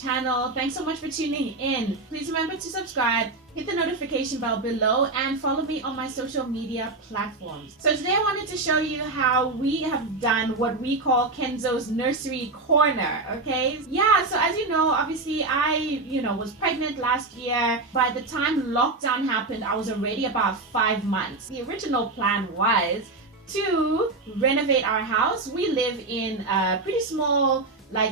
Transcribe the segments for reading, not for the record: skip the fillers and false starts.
channel. Thanks so much for tuning in. Please remember to subscribe, hit the notification bell below, and follow me on my social media platforms. So today I wanted to show you how we have done what we call Kenzo's Nursery Corner, okay? Yeah, so as you know, obviously I, was pregnant last year. By the time lockdown happened, I was already about 5 months. The original plan was to renovate our house. We live in a pretty small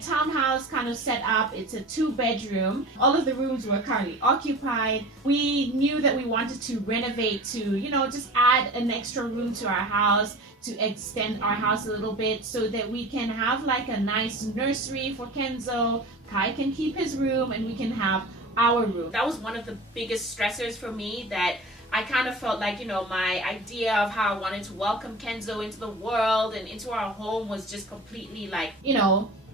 townhouse kind of set up. It's a 2-bedroom. All of the rooms were currently occupied. We knew that we wanted to renovate to, just add an extra room to our house, to extend our house a little bit so that we can have a nice nursery for Kenzo. Kai can keep his room and we can have our room. That was one of the biggest stressors for me, that I kind of felt like, my idea of how I wanted to welcome Kenzo into the world and into our home was just completely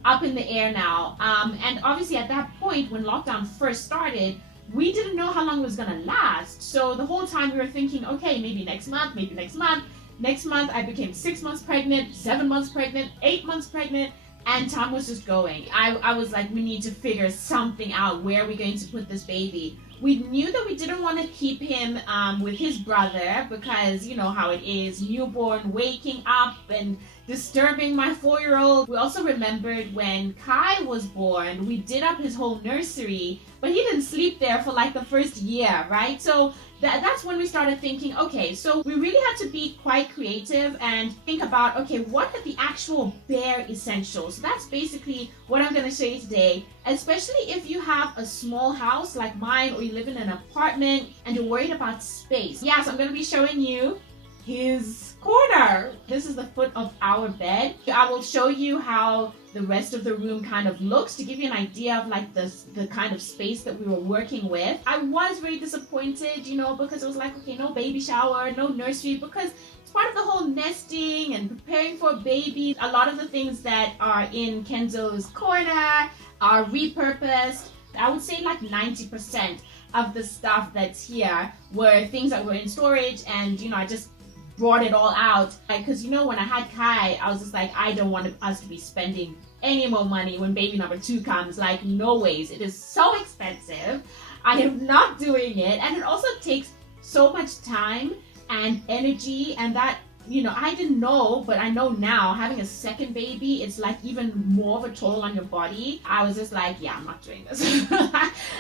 up in the air now. And obviously at that point when lockdown first started, we didn't know how long it was gonna last. So the whole time we were thinking, okay, maybe next month, maybe next month. Next month I became 6 months pregnant, 7 months pregnant, 8 months pregnant, and time was just going. I was like, we need to figure something out. Where are we going to put this baby? We knew that we didn't want to keep him with his brother because you know how it is, newborn waking up and disturbing my 4-year-old. We also remembered when Kai was born, we did up his whole nursery, but he didn't sleep there for the first year, right? So that's when we started thinking, okay, so we really had to be quite creative and think about, okay, what are the actual bare essentials? So that's basically what I'm going to show you today, especially if you have a small house like mine or you live in an apartment and you're worried about space. Yes, I'm going to be showing you his corner. This is the foot of our bed. I will show you how the rest of the room kind of looks to give you an idea of the kind of space that we were working with. I was very disappointed, because it was okay, no baby shower, no nursery, because it's part of the whole nesting and preparing for a baby. A lot of the things that are in Kenzo's corner are repurposed. I would say 90% of the stuff that's here were things that were in storage, and I just brought it all out because when I had Kai, I was just I don't want us to be spending any more money when baby number 2 comes. No ways. It is so expensive. I am not doing it, and it also takes so much time and energy, and that I didn't know, but I know now, having a second baby, it's even more of a toll on your body. I was just yeah, I'm not doing this.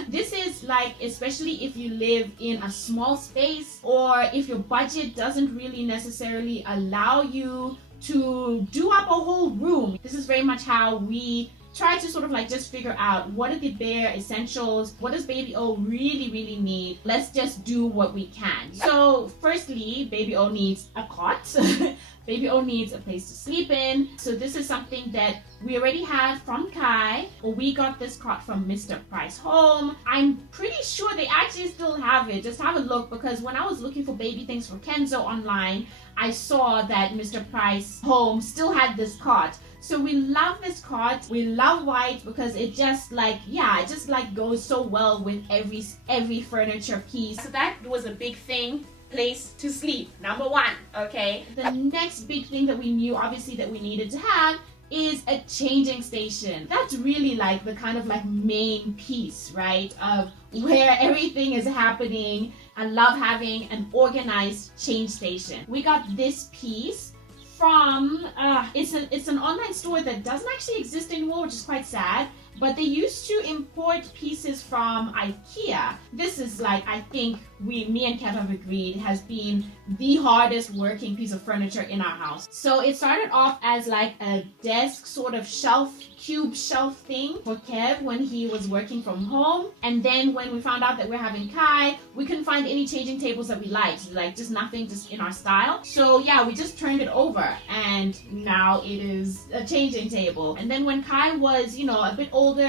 This is especially if you live in a small space, or if your budget doesn't really necessarily allow you to do up a whole room. This is very much how we try to sort of just figure out what are the bare essentials. What does baby O really need? Let's just do what we can. So firstly, baby O needs a cot. Baby O needs a place to sleep in. So this is something that we already had from Kai. We got this cot from Mr. Price Home. I'm pretty sure they actually still have it. Just have a look, because when I was looking for baby things for Kenzo online, I saw that Mr. Price Home still had this cot. So we love this cot. We love white because it just it just goes so well with every furniture piece. So that was a big thing. Place to sleep, number 1, okay? The next big thing that we knew obviously that we needed to have is a changing station. That's really the kind of main piece, right, of where everything is happening. I love having an organized change station. We got this piece from it's an online store that doesn't actually exist anymore, which is quite sad, but they used to import pieces from IKEA. This is I think me and Kat have agreed, has been the hardest working piece of furniture in our house. So it started off as a desk sort of cube shelf thing for Kev when he was working from home, and then when we found out that we're having Kai, we couldn't find any changing tables that we liked, just nothing just in our style. So yeah, we just turned it over, and now it is a changing table. And then when Kai was a bit older,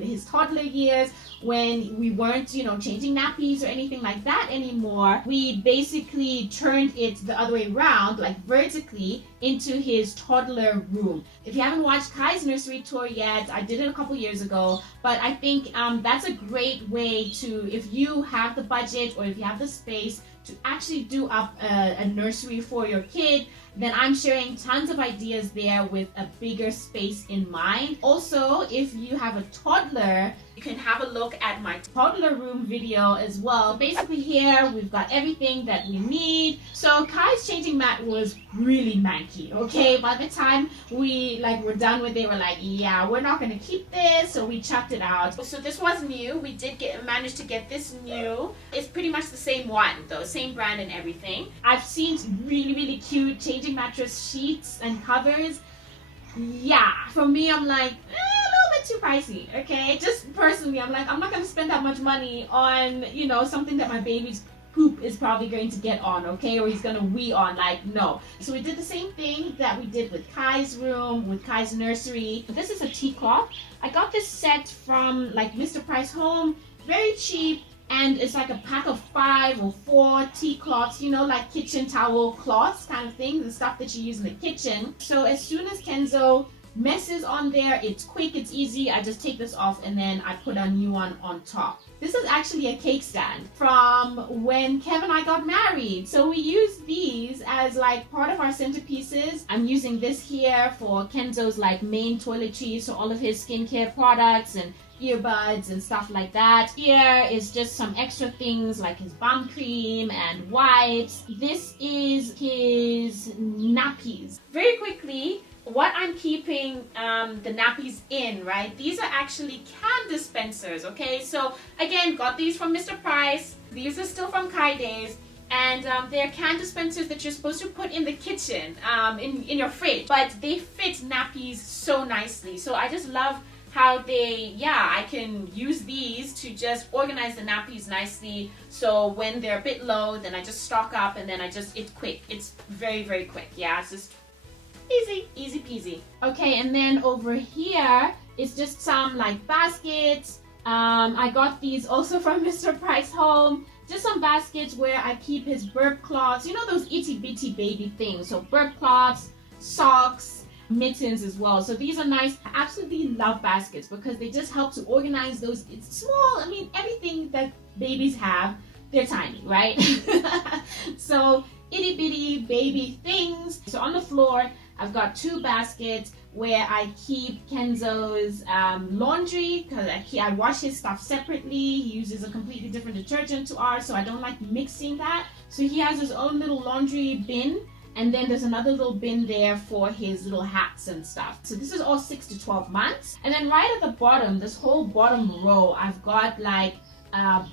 his toddler years, when we weren't changing nappies or anything like that anymore, we basically turned it the other way around, vertically, into his toddler room. If you haven't watched Kai's nursery tour yet, I did it a couple years ago, but I think that's a great way to, if you have the budget or if you have the space, to actually do up a nursery for your kid. then I'm sharing tons of ideas there with a bigger space in mind. Also, if you have a toddler, you can have a look at my toddler room video as well. Basically here, we've got everything that we need. So Kai's changing mat was really manky, okay? By the time we were done with it, we're like, yeah, we're not gonna keep this, so we chucked it out. So this was new. We did manage to get this new. It's pretty much the same one though, same brand and everything. I've seen really, really cute changing mattress sheets and covers. Yeah, for me, I'm like, a little bit too pricey, okay? Just personally, I'm like, I'm not going to spend that much money on, something that my baby's poop is probably going to get on, okay? Or he's going to wee on, no. So we did the same thing that we did with Kai's room, with Kai's nursery. This is a tea cloth. I got this set from, Mr. Price Home, very cheap. And it's like a pack of 5 or 4 tea cloths, kitchen towel cloths kind of thing, the stuff that you use in the kitchen. So as soon as Kenzo messes on there, it's quick, it's easy. I just take this off and then I put a new one on top. This is actually a cake stand from when Kev and I got married. So we use these as part of our centerpieces. I'm using this here for Kenzo's main toiletries, so all of his skincare products and earbuds and stuff like that. Here is just some extra things like his bum cream and wipes. This is his nappies. Very quickly, what I'm keeping the nappies in, right? These are actually can dispensers, okay? So again, got these from Mr. Price. These are still from Kai Days. And they're can dispensers that you're supposed to put in the kitchen, in your fridge. But they fit nappies so nicely. So I just love how I can use these to just organize the nappies nicely. So when they're a bit low, then I just stock up and then it's quick. It's very, very quick. Yeah, it's just easy peasy. Okay, and then over here is just some baskets. I got these also from Mr. Price Home. Just some baskets where I keep his burp cloths. Those itty bitty baby things. So burp cloths, socks, mittens as well. So these are nice. I absolutely love baskets because they just help to organize those. It's small. I mean, everything that babies have, they're tiny, right? So itty bitty baby things. So on the floor, I've got 2 baskets where I keep Kenzo's laundry because I wash his stuff separately. He uses a completely different detergent to ours, so I don't like mixing that. So he has his own little laundry bin. And then there's another little bin there for his little hats and stuff. So this is all 6 to 12 months. And then right at the bottom, this whole bottom row, I've got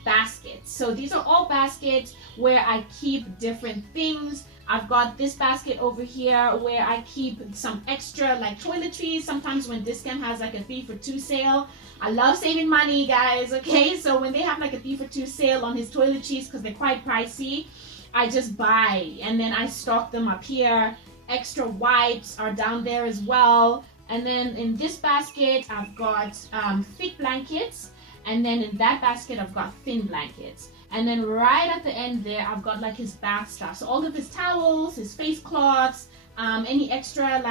baskets. So these are all baskets where I keep different things. I've got this basket over here where I keep some extra toiletries. Sometimes when Discount has a 3 for 2 sale. I love saving money, guys, okay? So when they have a 3 for 2 sale on his toiletries because they're quite pricey, I just buy and then I stock them up here. Extra wipes are down there as well. And then in this basket, I've got thick blankets. And then in that basket, I've got thin blankets. And then right at the end there, I've got his bath stuff. So all of his towels, his face cloths, any extra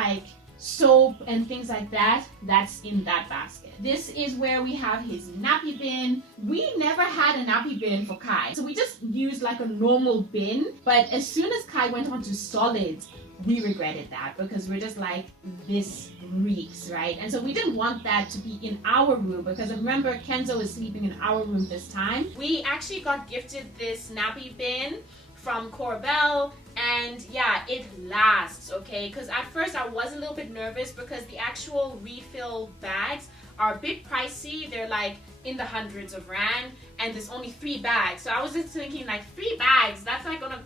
soap and things like that, that's in that basket. This is where we have his nappy bin. We never had a nappy bin for Kai. So we just used a normal bin. But as soon as Kai went on to solids, we regretted that because we're just this reeks, right? And so we didn't want that to be in our room because remember, Kenzo is sleeping in our room this time. We actually got gifted this nappy bin from Corbell, and yeah, it lasts, okay? Because at first I was a little bit nervous because the actual refill bags are a bit pricey. They're in the hundreds of rand, and there's only 3 bags. So I was just thinking 3 bags, that's not gonna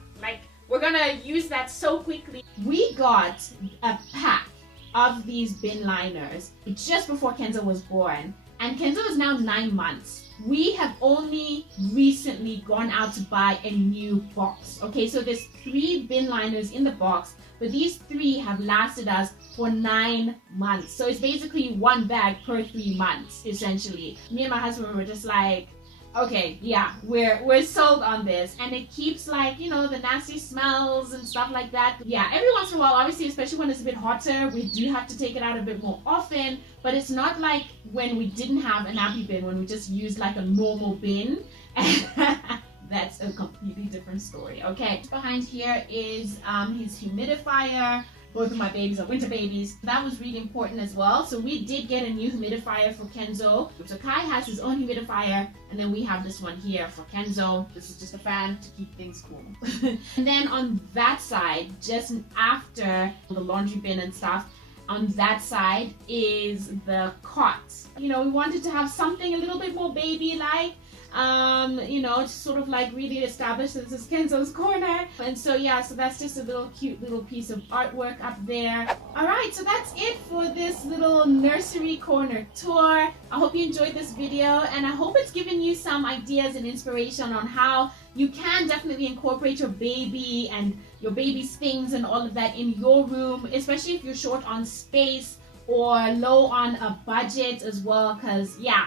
we're gonna use that so quickly. We got a pack of these bin liners just before Kenzo was born, and Kenzo is now 9 months. We have only recently gone out to buy a new box. Okay, so there's 3 bin liners in the box, but these 3 have lasted us for 9 months. So it's basically 1 bag per 3 months, essentially. Me and my husband were just okay, yeah, we're sold on this. And it keeps the nasty smells and stuff like that. Yeah, every once in a while, obviously, especially when it's a bit hotter, we do have to take it out a bit more often. But it's not like when we didn't have a nappy bin, when we just used a normal bin. that's a completely different story. Okay, behind here is his humidifier. Both of my babies are winter babies. That was really important as well. So we did get a new humidifier for Kenzo. So Kai has his own humidifier, and then we have this one here for Kenzo. This is just a fan to keep things cool. And then on that side, just after the laundry bin and stuff, on that side is the cot. You know, we wanted to have something a little bit more baby-like. You know, to sort of like really establish that this is Kenzo's corner. And so yeah, so that's just a little cute little piece of artwork up there. Alright, so that's it for this little nursery corner tour. I hope you enjoyed this video, and I hope it's given you some ideas and inspiration on how you can definitely incorporate your baby and your baby's things and all of that in your room, especially if you're short on space or low on a budget as well, because yeah,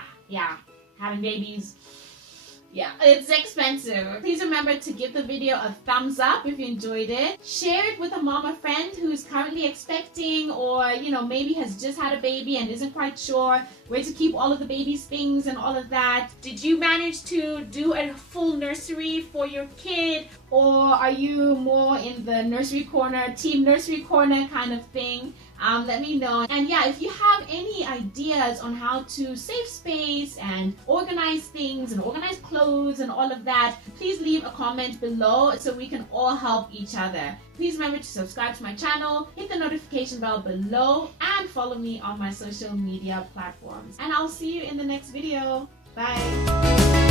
having babies, yeah, it's expensive. Please remember to give the video a thumbs up if you enjoyed it. Share it with a mama friend who's currently expecting, or you know, maybe has just had a baby and isn't quite sure where to keep all of the baby's things and all of that. Did you manage to do a full nursery for your kid, or are you more in the nursery corner, team nursery corner kind of thing? Let me know. And yeah, if you have any ideas on how to save space and organize things and organize clothes and all of that, please leave a comment below so we can all help each other. Please remember to subscribe to my channel, hit the notification bell below, and follow me on my social media platforms. And I'll see you in the next video. Bye.